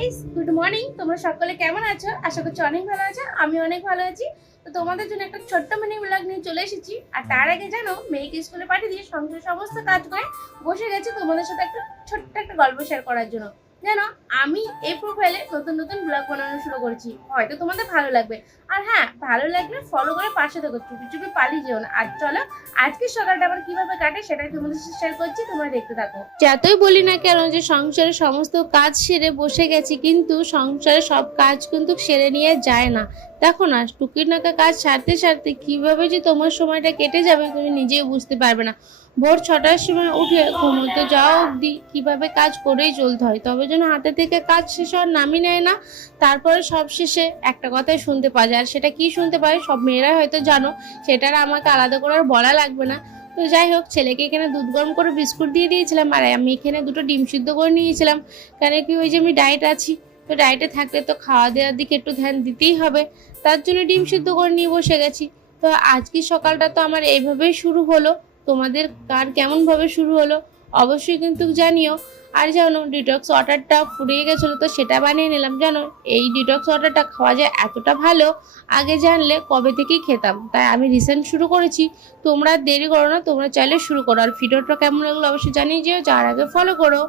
Guys, good morning. তোমরা সকলে কেমন আছো? আশা করছি অনেক ভালো আছো। আমি অনেক ভালো আছি। তো তোমাদের জন্য একটা ছোট্ট মিনি ব্লগ নিয়ে চলে এসেছি। আর তার আগে জানো, মেয়েকে স্কুলে পাঠিয়ে দিয়ে সংসারের সমস্ত কাজ করে বসে গেছি তোমাদের সাথে একটা ছোট্ট একটা গল্প শেয়ার করার জন্য। জানো, আমি এই প্রোফাইলে নতুন নতুন ব্লগ বানানো শুরু করেছি। হয়তো তোমাদের ভালো লাগবে। আর হ্যাঁ, ভালো লাগলে ফলো করে পাশে থেকো, চুপি চুপি পালিয়ে যেও না। আর চলো, আজকে সকালটা আবার কিভাবে কাটে সেটাই তোমাদের সাথে শেয়ার করছি, তোমরা দেখতে থাকো। যতই বলি না কেন যে সংসারের সমস্ত কাজ সেরে বসে গেছি, কিন্তু সংসারের সব কাজ কিন্তু সেরে নিয়ে যায় না। দেখো না, টুকিনাকা কাজ সারতে সারতে কিভাবে যে তোমার সময়টা কেটে যাবে তুমি নিজেই বুঝতে পারবে না। ভোর 6টার সময় উঠে ঘুমোতে যাওয়া অবধি কিভাবে কাজ করেই চলতে হয়, তবে যেন হাতে থেকে কাজ শেষ হওয়ার নামই নেয় না। তারপরে সব শেষে একটা কথাই শুনতে পাওয়া যায়, আর সেটা কি শুনতে পায় সব মেয়েরা হয়তো জানো, সেটা আর আমাকে আলাদা করে আর বলা লাগবে না। তো যাই হোক, ছেলেকে এখানে দুধ গরম করে বিস্কুট দিয়ে দিয়েছিলাম, আর আমি এখানে দুটো ডিম সিদ্ধ করে নিয়েছিলাম। কেন কি, ওই যে আমি ডায়েট আছি, তো ডায়েটে থাকলে তো খাওয়া দাওয়ার দিকে একটু ধ্যান দিতেই হবে। তার জন্য ডিম সিদ্ধ করে নিয়ে বসে গেছি। তো আজকে সকালটা তো আমার এইভাবেই শুরু হলো। তোমাদের কার কেমন ভাবে শুরু হলো অবশ্যই কিন্তু জানিও। আর জানো, ডিটক্স ওয়াটারটা ফুরিয়ে গেছিলো, তো সেটা বানিয়ে নিলাম। জানো, এই ডিটক্স ওয়াটারটা খাওয়া যায় এতটা ভালো, আগে জানলে কবে থেকেই খেতাম। তাই আমি রিসেন্ট শুরু করেছি। তোমরা দেরি করো না, তোমরা চাইলে শুরু করো। আর ভিডিওটা কেমন লাগলো অবশ্যই জানিয়ে যেও, যার আগে ফলো করো।